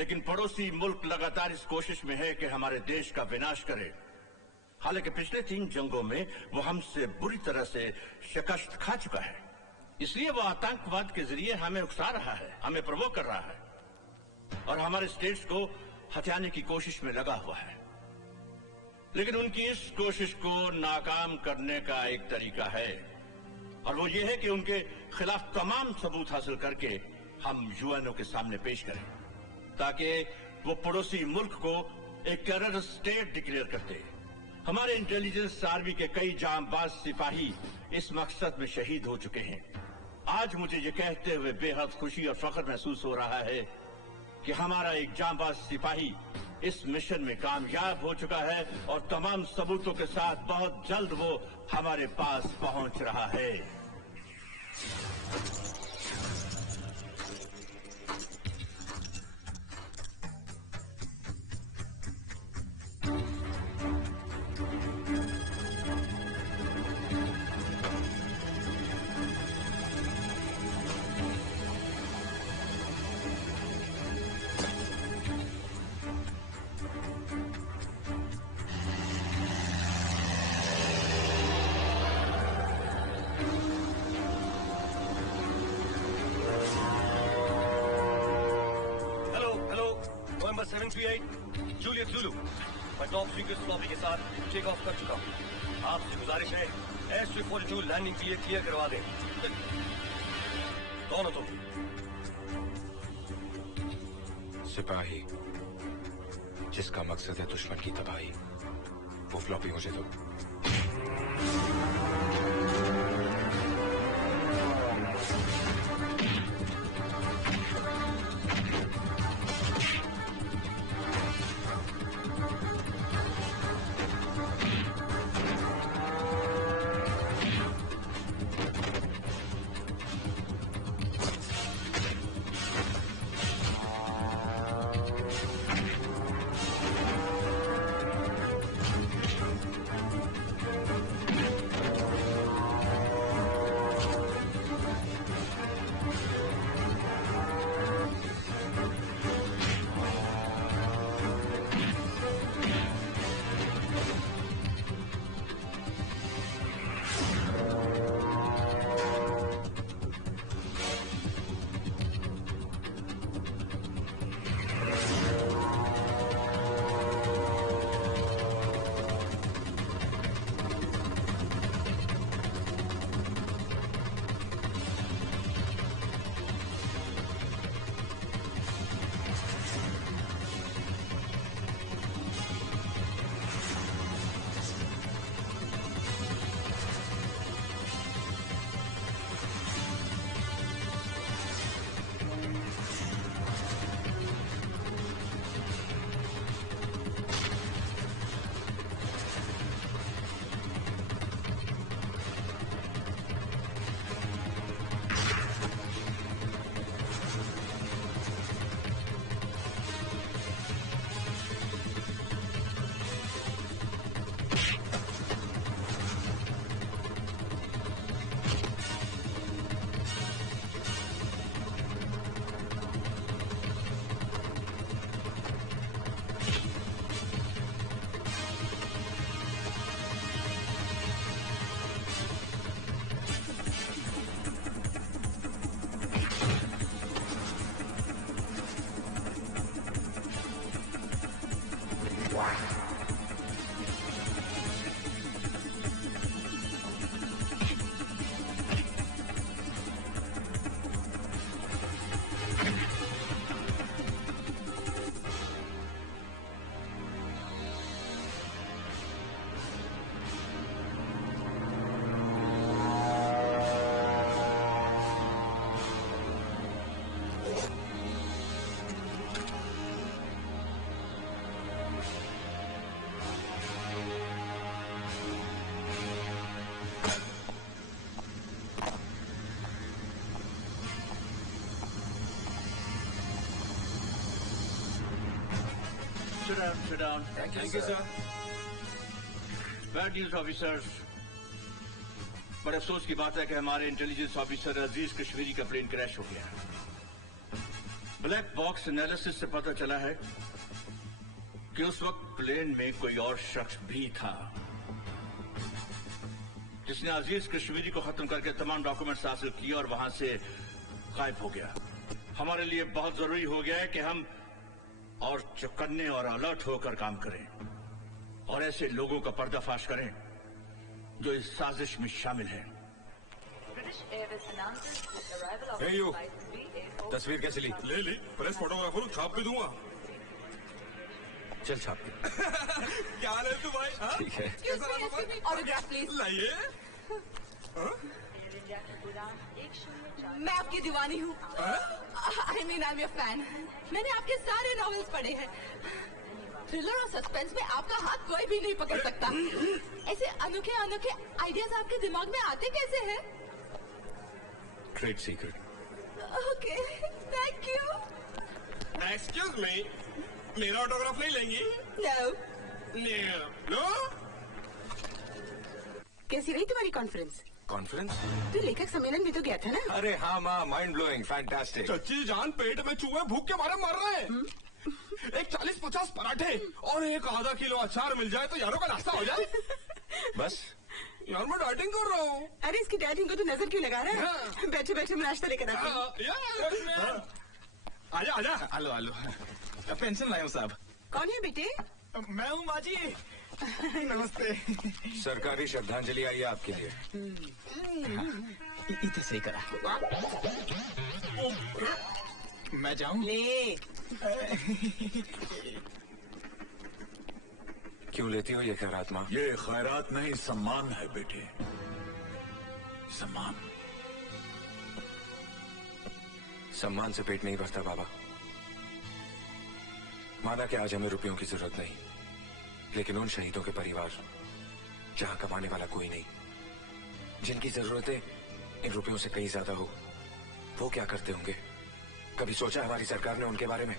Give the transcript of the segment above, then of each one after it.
लेकिन पड़ोसी मुल्क लगातार इस कोशिश में है कि हमारे देश का विनाश करे। हालांकि पिछले 3 जंगों में वो हमसे बुरी तरह से शिकस्त खा चुका है, इसलिए वो आतंकवाद के जरिए हमें उकसा रहा है, हमें प्रवोक कर रहा है और हमारे स्टेट्स को हथियाने की कोशिश में लगा हुआ है। लेकिन उनकी इस कोशिश को नाकाम करने का एक तरीका है, और वो ये है कि उनके खिलाफ तमाम सबूत हासिल करके हम यूएनओ के सामने पेश करें, ताकि वो पड़ोसी मुल्क को एक टेररिस्ट स्टेट डिक्लेयर करते। हमारे इंटेलिजेंस आर्मी के कई जांबाज सिपाही इस मकसद में शहीद हो चुके हैं। आज मुझे ये कहते हुए बेहद खुशी और फख्र महसूस हो रहा है कि हमारा एक जांबाज सिपाही इस मिशन में कामयाब हो चुका है और तमाम सबूतों के साथ बहुत जल्द वो हमारे पास पहुंच रहा है। जूलियट ज़ुलू, मैं टॉप सीक्रेट फ्लॉपी के साथ टेक ऑफ कर चुका हूँ। आपसे गुजारिश है एयर स्ट्रिप 42 लैंडिंग के लिए क्लियर करवा दें। कौन हो तुम? सिपाही जिसका मकसद है दुश्मन की तबाही। वो फ्लॉपी मुझे दो। Sit down. Thank you, sir. Bad news, officers. बड़े अफसोस की बात है कि हमारे इंटेलिजेंस ऑफिसर अजीज कश्मीरी का प्लेन क्रैश हो गया। ब्लैक बॉक्स एनालिसिस से पता चला है कि उस वक्त प्लेन में कोई और शख्स भी था जिसने अजीज कश्मीरी को खत्म करके तमाम डॉक्यूमेंट्स हासिल किए और वहां से गायब हो गया। हमारे लिए बहुत जरूरी हो गया है कि हम और चौकन्ने और अलर्ट होकर काम करें और ऐसे लोगों का पर्दाफाश करें जो इस साजिश में शामिल हैं। Hey you, तस्वीर कैसे ली? ले ली, प्रेस फोटोग्राफर छाप के दूंगा। चल छाप के। क्या ले तू भाई? ठीक है। Autograph please. लाइए। मैं आपकी दीवानी हूँ। I mean I'm your fan। मैंने आपके सारे नॉवेल्स पढ़े हैं। थ्रिलर और सस्पेंस में आपका हाथ कोई भी नहीं पकड़ सकता। ऐसे अनोखे अनोखे आइडियाज आपके दिमाग में आते कैसे हैं? Trade secret. Okay, thank you. Excuse me, मेरा ऑटोग्राफ नहीं लेंगी? नो। नो? कैसी रही तुम्हारी कॉन्फ्रेंस? कॉन्फ्रेंस? तू लेखक सम्मेलन में तो गया था ना? अरे हाँ माँ, माइंड ब्लोइंग, फैंटास्टिक। चच्ची जान पेट में चूहे भूख के मारे मर रहे हैं। एक 40-50 पराठे और एक आधा किलो अचार मिल जाए तो यारों का नाश्ता हो जाए। बस यार मैं डाइटिंग कर रहा हूँ। अरे इसकी डाइटिंग को तो नजर क्यों लगा रहा है? हाँ। बैठे बैठे मैं नाश्ता लेकर आती हूँ। आजा आजा। आलो आलो, पेंशन लाया हूँ साहब। कौन है बेटे? मैं हूँ माँ जी। नमस्ते। सरकारी श्रद्धांजलि आई है आपके लिए। इतने सही करा। मैं जाऊँ? ले। क्यों लेती हो ये खैरात माँ? ये खैरात नहीं, सम्मान है बेटे, सम्मान। सम्मान से पेट नहीं भरता बाबा। माना कि आज हमें रुपयों की जरूरत नहीं, लेकिन उन शहीदों के परिवार जहां कमाने वाला कोई नहीं, जिनकी जरूरतें इन रुपयों से कहीं ज्यादा हो, वो क्या करते होंगे? कभी सोचा हमारी सरकार ने उनके बारे में?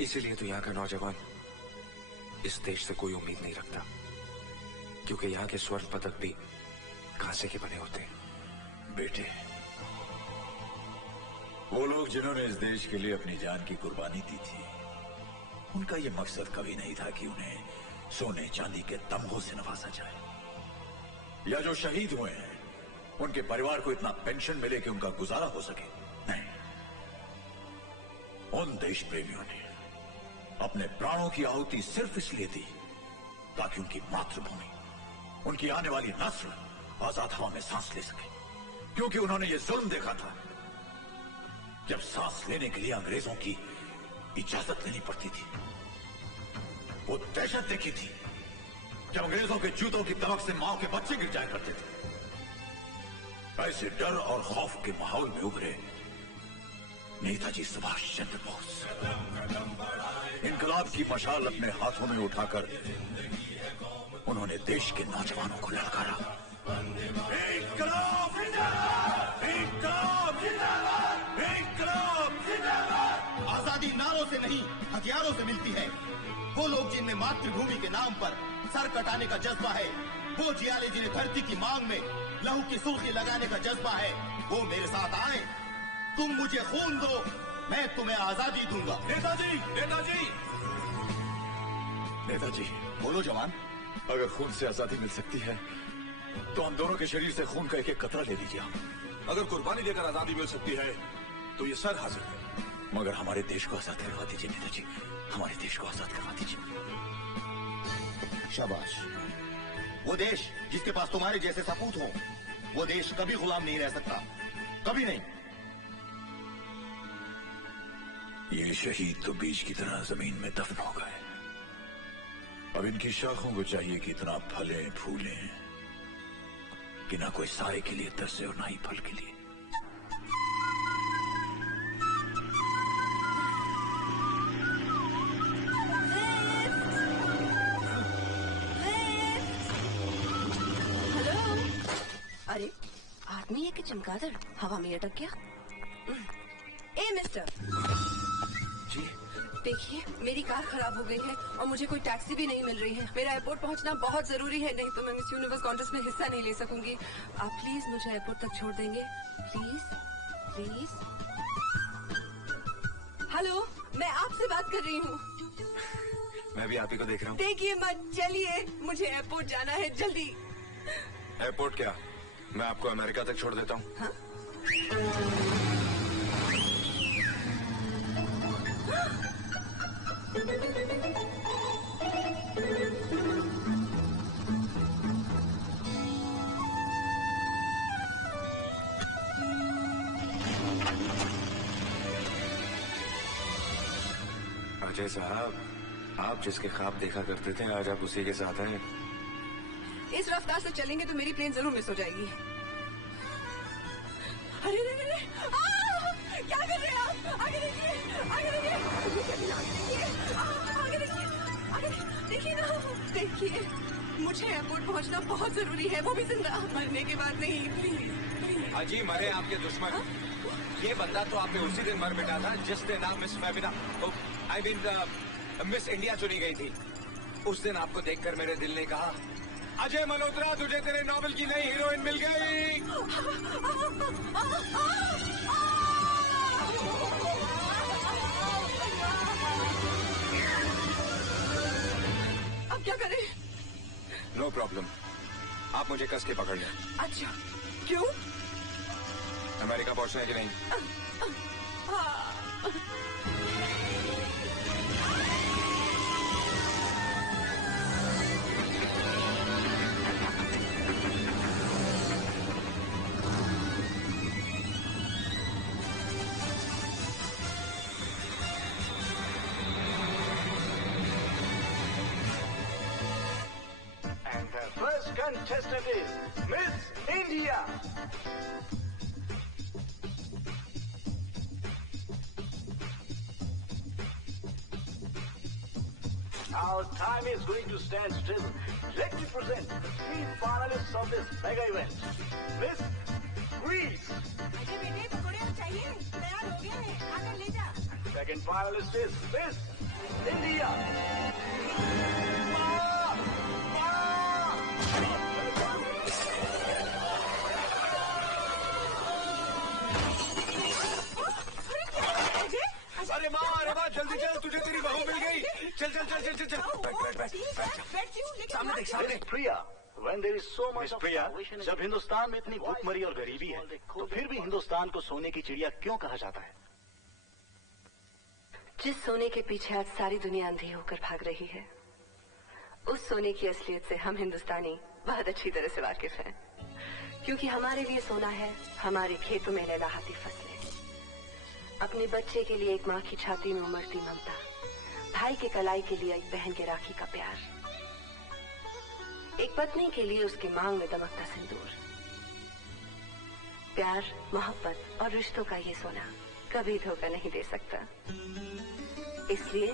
इसीलिए तो यहाँ का नौजवान इस देश से कोई उम्मीद नहीं रखता, क्योंकि यहाँ के स्वर्ण पदक भी कांसे के बने होते हैं। बेटे, वो लोग जिन्होंने इस देश के लिए अपनी जान की कुर्बानी दी थी, उनका ये मकसद कभी नहीं था कि उन्हें सोने चांदी के तमगों से नवाजा जाए, या जो शहीद हुए हैं उनके परिवार को इतना पेंशन मिले कि उनका गुजारा हो सके। नहीं, उन देश प्रेमियों ने अपने प्राणों की आहुति सिर्फ इसलिए दी ताकि उनकी मातृभूमि, उनकी आने वाली नस्ल आजाद हवा में सांस ले सके। क्योंकि उन्होंने ये जुल्म देखा था, जब सांस लेने के लिए अंग्रेजों की इजाजत लेनी पड़ती थी। वो दहशत देखी थी जब अंग्रेजों के जूतों की तवक से मां के बच्चे गिर जाया करते थे। ऐसे डर और खौफ के माहौल में उभरे नेताजी सुभाष चंद्र बोस। इनकलाब की मशाल अपने हाथों में उठाकर उन्होंने देश के नौजवानों को ललकारा, इनकलाब जिंदाबाद! इनकलाब जिंदाबाद! इनकलाब जिंदाबाद! आजादी नारों से नहीं, हथियारों से मिलती है। वो लोग जिनमें मातृभूमि के नाम पर सर कटाने का जज्बा है, वो जियाले जिन्हें धरती की मांग में लहू की सुर्खी लगाने का जज्बा है, वो मेरे साथ आए। तुम मुझे खून दो, मैं तुम्हें आजादी दूंगा। नेताजी, नेताजी, नेताजी, बोलो जवान। अगर खून से आजादी मिल सकती है तो हम दोनों के शरीर से खून का एक एक कतरा ले लीजिए। अगर कुर्बानी देकर आजादी मिल सकती है तो ये सर हाजिर है। मगर हमारे देश को आजाद करवा दीजिए नेताजी, हमारे देश को आजाद करवा दीजिए। शाबाश। वो देश जिसके पास तुम्हारे जैसे सपूत हो, वो देश कभी गुलाम नहीं रह सकता, कभी नहीं। ये शहीद तो बीज की तरह जमीन में दफन हो गए। अब इनकी शाखों को चाहिए कि इतना फलें फूलें कि ना कोई साए के लिए तरसे और ना ही फल के लिए। हेलो। अरे आदमी है कि चमगादड़ हवा में अटक गया। ए मिस्टर, जी देखिए मेरी कार खराब हो गई है और मुझे कोई टैक्सी भी नहीं मिल रही है। मेरा एयरपोर्ट पहुंचना बहुत जरूरी है, नहीं तो मैं मिस यूनिवर्स कॉन्टेस्ट में हिस्सा नहीं ले सकूंगी। आप प्लीज मुझे एयरपोर्ट तक छोड़ देंगे? Please please. हेलो, मैं आपसे बात कर रही हूँ। मैं भी आप ही को देख रहा हूँ। देखिए मत, चलिए, मुझे एयरपोर्ट जाना है, जल्दी। एयरपोर्ट क्या? मैं आपको अमेरिका तक छोड़ देता हूँ। हाँ? अजय साहब, आप जिसके ख्वाब देखा करते थे, आज आप उसी के साथ हैं। इस रफ्तार से चलेंगे तो मेरी प्लेन जरूर मिस हो जाएगी। अरे रे रे रे, क्या कर रहे हैं आप? आगे देखिए, आगे देखिए, आगे देखिए, आगे देखिए ना, देखिए, मुझे एयरपोर्ट पहुंचना बहुत जरूरी है, वो भी जिंदा, मरने के बाद नहीं, प्लीज। अजी, मरे आपके दुश्मन। ये बंदा तो आपने उसी दिन मर मिटा था जिस दिन आप miss Febina, I mean miss India चुनी गई थी। उस दिन आपको देखकर मेरे दिल ने कहा, अजय मल्होत्रा, तुझे तेरे नॉवेल की नई हीरोइन मिल गई। अब क्या करें? नो प्रॉब्लम, आप मुझे कस के पकड़ लें। अच्छा, क्यों? अमेरिका पहुंचना है कि नहीं? First contestant is Miss India. Our time is going to stand still. Let me present the three finalists of this mega event. Miss Greece. Second finalist is Miss India. अरे माँ, जल्दी चल, तुझे तेरी बहू मिल गई। चल चल चल चल चल चल, बैठ। सामने देख, सामने। प्रिया, when there is so much of starvation, जब हिंदुस्तान में इतनी भूखमरी और गरीबी है, तो फिर भी हिंदुस्तान को सोने की चिड़िया क्यों कहा जाता है? जिस सोने के पीछे आज सारी दुनिया अंधी होकर भाग रही है, उस सोने की असलियत से हम हिंदुस्तानी बहुत अच्छी तरह से वाकिफ हैं, क्योंकि हमारे लिए सोना है हमारे खेतों में लहलहाती फसलें, अपने बच्चे के लिए एक माँ की छाती में उमड़ती ममता, भाई के कलाई के लिए एक बहन के राखी का प्यार, एक पत्नी के लिए उसकी मांग में दमकता सिंदूर। प्यार, मोहब्बत और रिश्तों का ये सोना कभी धोखा नहीं दे सकता। इसलिए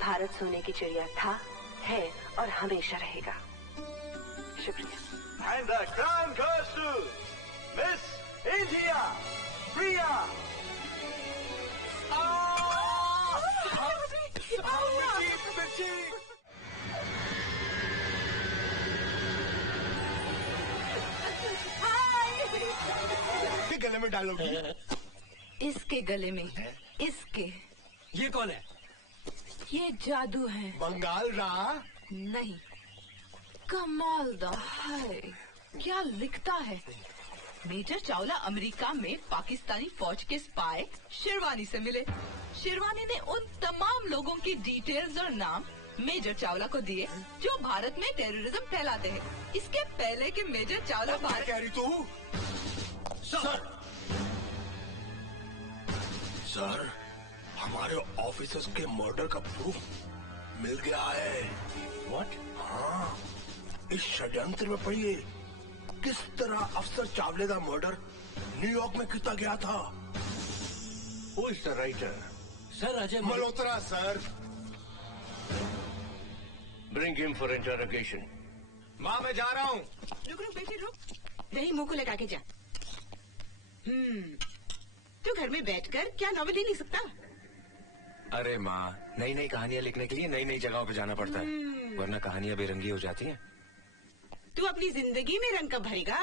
भारत सोने की चिड़िया था, है और हमेशा रहेगा। शुक्रिया। And the crown goes to Miss India, Priya. गले में डालोगी? इसके गले में, इसके। ये कौन है? ये जादू है। बंगाल रहा? नहीं, कमाल दा है। क्या लिखता है? मेजर चावला अमेरिका में पाकिस्तानी फौज के स्पाई शेरवानी से मिले। शेरवानी ने उन तमाम लोगों की डिटेल्स और नाम मेजर चावला को दिए जो भारत में टेररिज्म फैलाते हैं। इसके पहले कि मेजर चावला भारत। कह रही तू? सर, हमारे ऑफिसर्स के मर्डर का प्रूफ मिल गया है। What? हाँ, इस षड्यंत्र में पढ़िए किस तरह अफसर चावले का मर्डर न्यूयॉर्क में किया गया था। Who is the writer? Sir Ajay Malhotra sir. Bring him for interrogation. माँ, मैं जा रहा हूँ। रुक रुक बेटी रुक, दही मुंह को लगा के जा। तू घर में बैठकर क्या नॉवेल ही नहीं सकता? अरे माँ, नई नई कहानियाँ लिखने के लिए नई नई जगहों पे जाना पड़ता है, वरना कहानियाँ बेरंगी हो जाती हैं। तू अपनी जिंदगी में रंग कब भरेगा?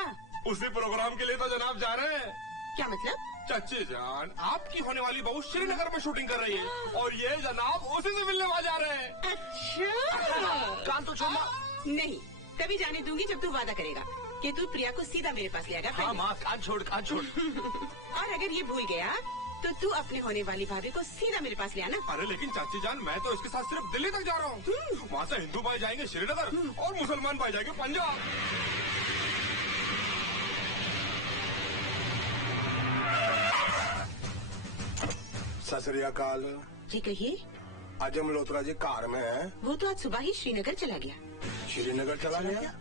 उसी प्रोग्राम के लिए तो जनाब जा रहे हैं। क्या मतलब? चच्चे जान, आपकी होने वाली बहू श्रीनगर में शूटिंग कर रही है और ये जनाब उसी से मिलने वहाँ जा रहे हैं। अच्छा, कान तो छोड़ना। नहीं, तभी जाने दूंगी जब तू वादा करेगा कि तू प्रिया को सीधा मेरे पास ले आएगा। हाँ माँ, कान छोड़ कान छोड़। और अगर ये भूल गया तो तू अपने होने वाली भाभी को सीधा मेरे पास ले आना। अरे लेकिन चाची जान, मैं तो इसके साथ सिर्फ दिल्ली तक जा रहा हूँ। वहाँ से हिंदू भाई जाएंगे श्रीनगर और मुसलमान भाई जाएंगे पंजाब। सत श्री अकाल जी कहिए। अजय मल्होत्रा जी कार में है। वो तो आज सुबह ही श्रीनगर चला गया। श्रीनगर चला गया?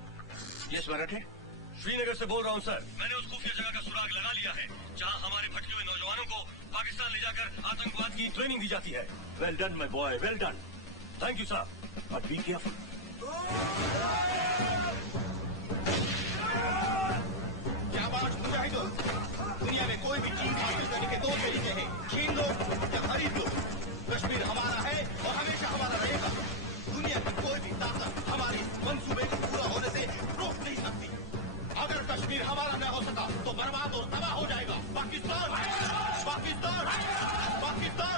यस मराठे, श्रीनगर से बोल रहा हूँ सर। मैंने उस खुफिया जगह का सुराग लगा लिया है जहाँ हमारे भटके हुए नौजवानों को पाकिस्तान ले जाकर आतंकवाद की ट्रेनिंग दी जाती है। Well done my boy, well done. Thank you sir. But be careful. जाबाज मुजाहिदों, दुनिया में कोई भी चीज हासिल करने के दो तरीके हैं, छीन लो या खरीद लो। कश्मीर हमारा है और हमेशा हमारा रहेगा। दुनिया की कोई भी ताकत हमारे मंसूबे को पूरा होने से रोक नहीं सकती। अगर कश्मीर हमारा न हो सका तो बर्बाद और तबाह हो जाएगा पाकिस्तान। पाकिस्तान, पाकिस्तान।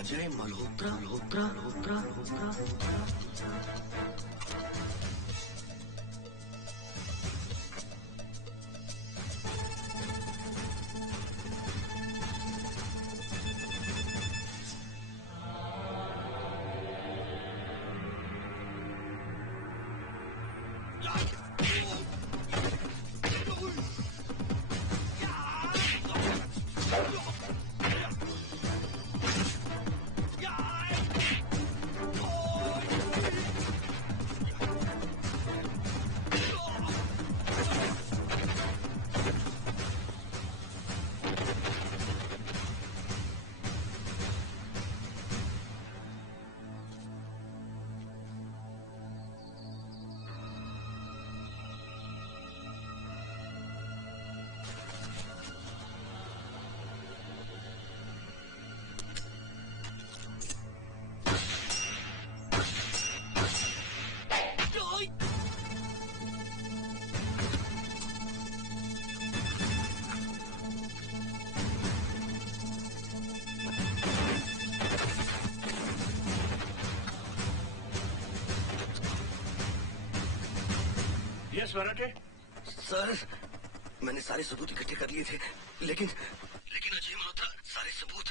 अजय मल्होत्रा, मल्होत्रा, मल्होत्रा, मल्होत्रा। यस मराठे। सर, मैंने सारे सबूत इकट्ठे कर लिए थे, लेकिन अजय मल्होत्रा सारे सबूत